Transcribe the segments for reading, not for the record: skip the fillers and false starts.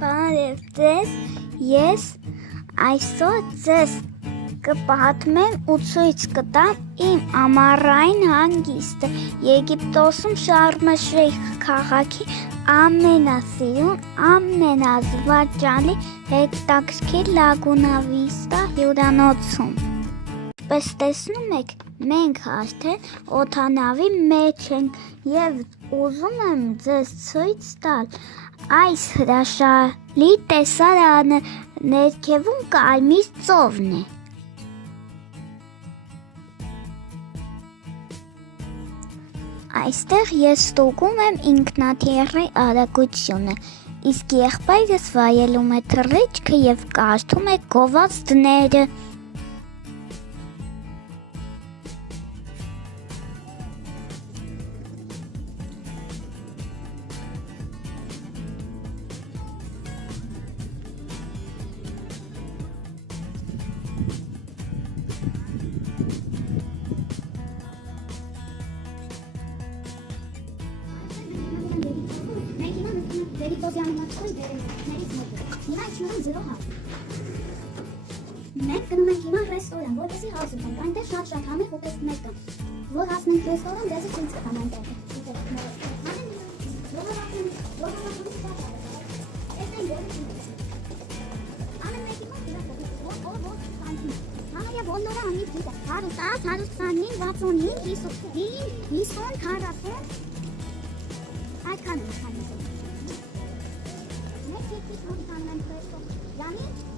Բարև ձեզ, ես այսօր ձեզ կպատմեմ ու ցույց կտամ իմ ամառային հանգիստը Եգիպտոսում Շարմ Շեյխ քաղաքի ամենասիրուն, ամենազվարճալի հետաքրքիր Լագունա Վիստա հյուրանոցում։ Պես տեսնում եք, մենք արդեն օդանավի մեջ ենք և ուզում եմ ձեզ ցույց տալ այս հրաշալի տեսարանը, ներքևում կարմիր ծովն է։ Այստեղ ես ստուգում եմ ինքնաթիռի արագությունը, իսկ եղբայրս վայելում է թռիչքը և կարդում է գովազդները։ Մենք գնում ենք հիմա ռեստորան, որպեսզի հասնենք, այնտեղ շատ համեղ ուտեստներ կան, որ հասնենք ռեստորան, ձեզ ցույց կտամ այնտեղ։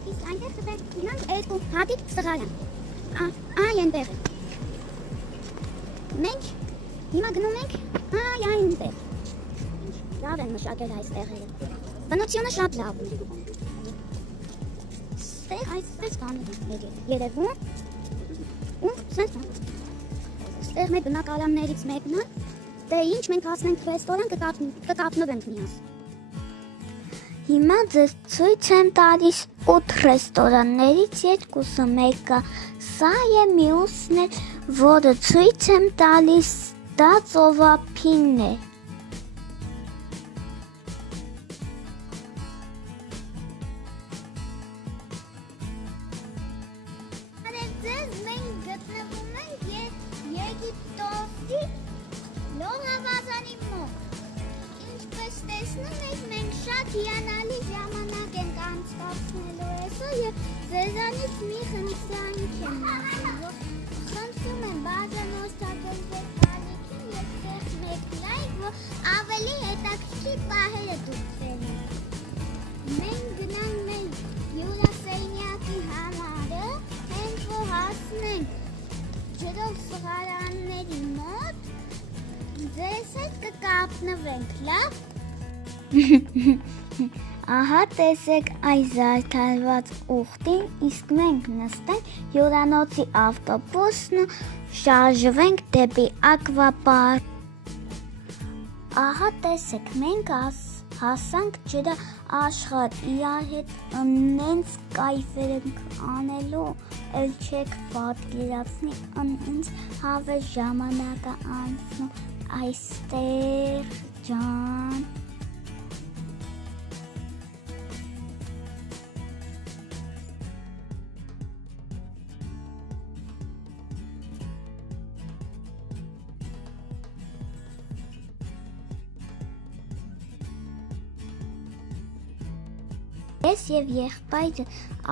Իսկ այնտեղ կտեք ինանք երկու հատիկ սղարան, այնտեղ, մենք հիմա գնում ենք այնտեղ, լավ են մշակել այս տեղերը, բնությունը շատ լավ է, ստեղ այսպես կան երևում ու սենց կան, ստեղ մեր բնակարաններից մեկն է, դե ինչ մենք հասնենք ռեստորան կկապնվենք միասին։ Հիմա ձեզ ցույց եմ տալիս 8 ռեստորաններից երկուսը մեկը սա է, մյուսն է, որը ցույց եմ տալիս, դա ծովափինն է։ Բարև ձեզ, մենք գտնվում ենք Եգիպտոսի լողավազանի մոտ։ Ինչպես տեսնում եք, մենք շատ հիանալի ժամանակ ենք անցկացնելու այսօր և ձեզանից մի խնդրանք եմ ուզում։ Խնդրում եմ բաժան օգտագործել ալիքին և տեղ մեկ լայք, որ ավելի հետաքրքիր պահերը դուք բերեք։ Մենք գնանք մեր հյուրասենյակի համարը, հենց որ հասնենք ջրով սղարանների մոտ, ձեզ հետ կկապնվենք, լավ։ Ահա տեսեք այս զարդարված ուղտին, իսկ մենք նստենք հյուրանոցի ավտոբուսն ու շարժվենք դեպի ակվապարկ։ Ահա տեսեք, մենք հասանք ջրը աշխատ, իրար հետ ընենց կայֆեր ենք անելու, էլ չեք պատկերացնի, ընենց հավես ժամանակը անցնում այստեղ ջան։ Ես և եղբայրը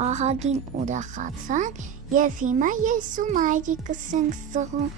ահագին ուրախացանք և հիմա ես ու մայրիկս ենք սղում։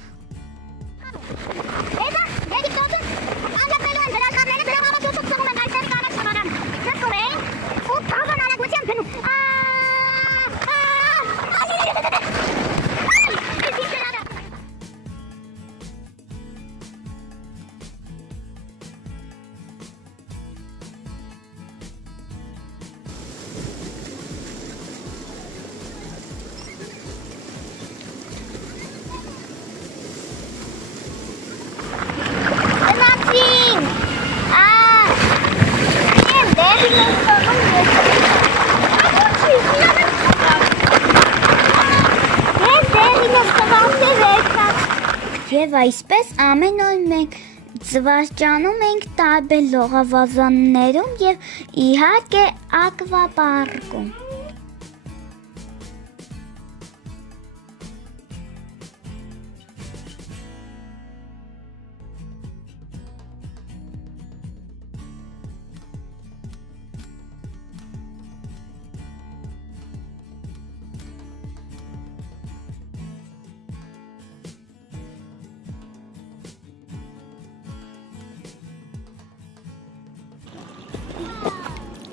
Եվ այսպես ամեն օր մենք Զվարճանում ենք տարբեր լողավազաններում և իհարկե ակվապարկում։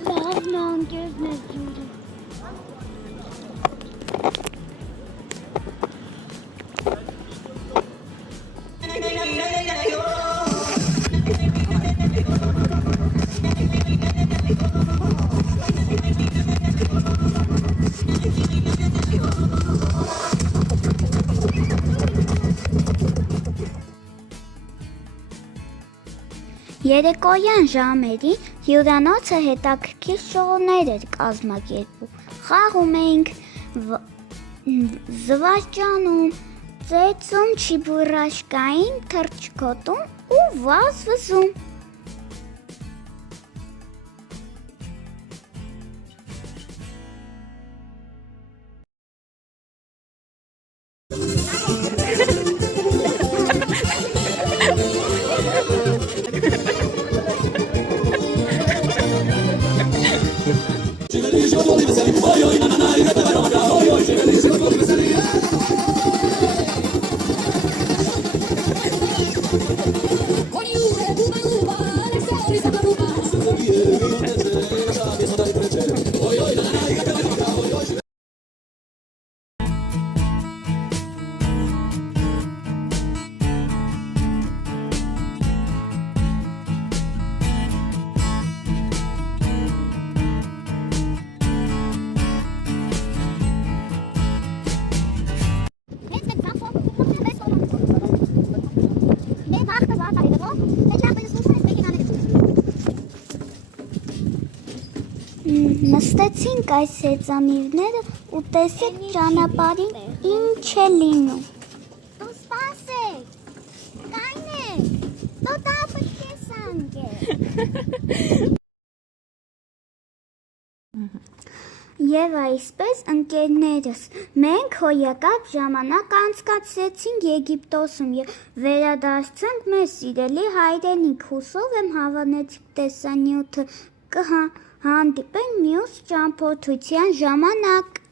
Լավն անկերն է ջուրը։ Երեկոյան ժամերին հյուրանոցը հետաքրքիր շոուներ էր կազմակերպում, խաղում էինք, զվարճանում, ծեծում, չիբուռաշկային, թռչկոտում ու վազվզում։ Նստեցինք այս հեծանիվները ու տեսեք ճանապարհին ինչ է լինում։ Դու սպասեք, կայնեք, դու դա պետք է սանգե։ Եվ այսպես ընկերներս, մենք հոյակապ ժամանակ անցկացրեցինք Եգիպտոսում և վերադարձանք մեր սիրելի հայրենիք, հուսով եմ հավանեցիք տեսանյութը կհանդիպենք մյուս ճամփորդության ժամանակ։